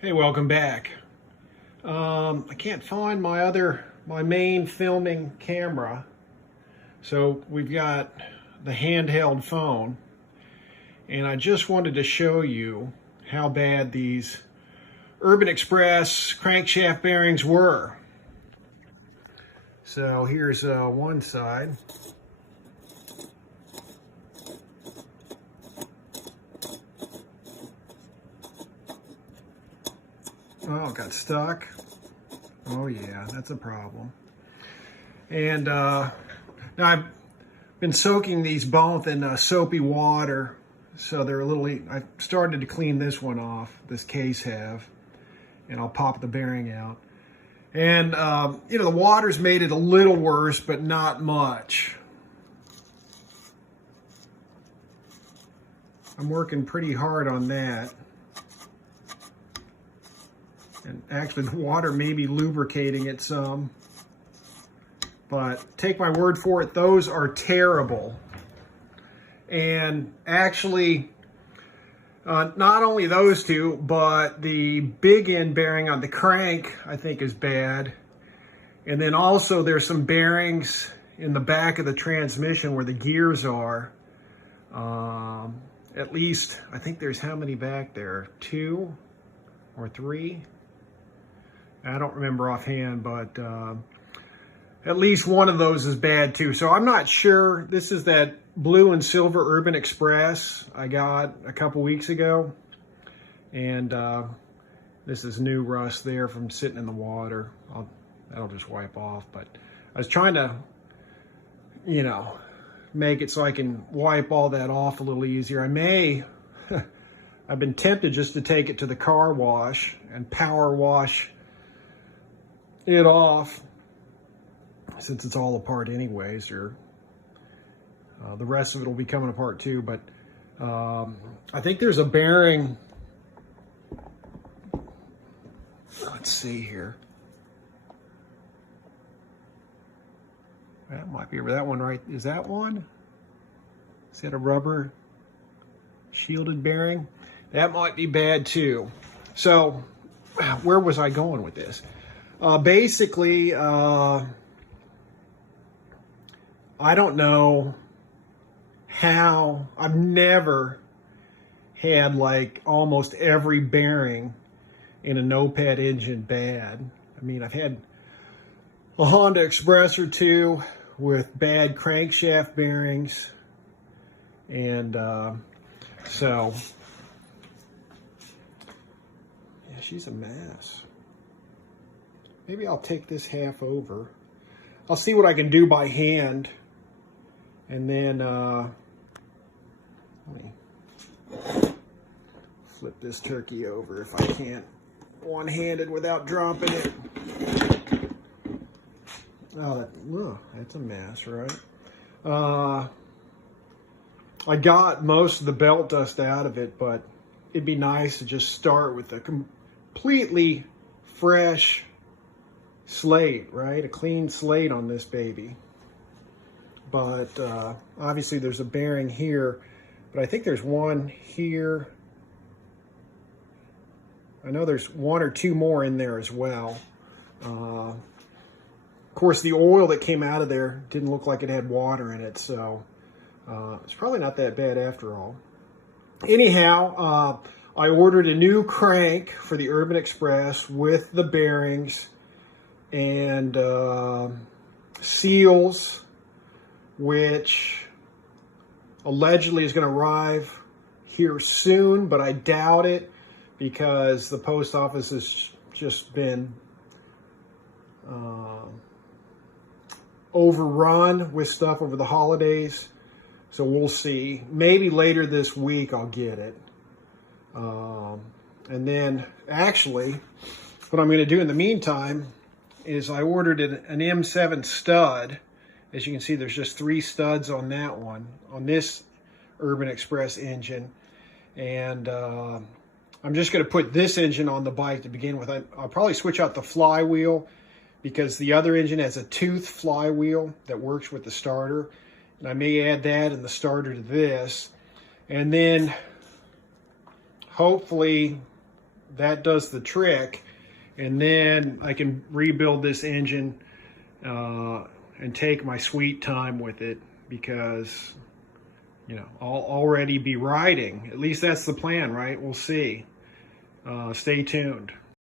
Hey, welcome back. I can't find my main filming camera. So we've got the handheld phone. And I just wanted to show you how bad these Urban Express crankshaft bearings were. So here's one side. Oh, it got stuck. Oh yeah, that's a problem. And now I've been soaking these both in soapy water, so they're a little. I started to clean this one off, this case have, and I'll pop the bearing out. And the water's made it a little worse, but not much. I'm working pretty hard on that. And actually the water may be lubricating it some. But take my word for it, those are terrible. And actually, not only those two, but the big end bearing on the crank, I think, is bad. And then also there's some bearings in the back of the transmission where the gears are. At least, I think there's how many back there? 2 or 3? I don't remember offhand, but at least one of those is bad too. So I'm not sure. This is that blue and silver Urban Express I got a couple weeks ago. And this is new rust there from sitting in the water. That'll just wipe off. But I was trying to, make it so I can wipe all that off a little easier. I've been tempted just to take it to the car wash and power wash it off, since it's all apart anyways, or the rest of it will be coming apart too. But I think there's a bearing. Let's see here. That might be that one, right? Is that one? Is that a rubber shielded bearing? That might be bad too. So where was I going with this? Basically, I don't know how. I've never had like almost every bearing in a no-pad engine bad. I mean, I've had a Honda Express or two with bad crankshaft bearings, and so yeah, she's a mess. Maybe I'll take this half over. I'll see what I can do by hand. And then, let me flip this turkey over if I can't one-handed without dropping it. Oh, that's a mess, right? I got most of the belt dust out of it, but it'd be nice to just start with a completely fresh slate, right? A clean slate on this baby. But obviously there's a bearing here, but I think there's one here. I know there's 1 or 2 more in there as well. Of course, the oil that came out of there didn't look like it had water in it, so it's probably not that bad after all. Anyhow, I ordered a new crank for the Urban Express with the bearings and seals, which allegedly is going to arrive here soon, but I doubt it because the post office has just been overrun with stuff over the holidays. So we'll see. Maybe later this week I'll get it. And then actually what I'm going to do in the meantime is I ordered an M7 stud. As you can see, there's just 3 studs on that one, on this Urban Express engine. And I'm just going to put this engine on the bike to begin with. I'll probably switch out the flywheel because the other engine has a tooth flywheel that works with the starter. And I may add that and the starter to this. And then hopefully that does the trick. And then I can rebuild this engine and take my sweet time with it, because, you know, I'll already be riding. At least that's the plan, right? We'll see. Stay tuned.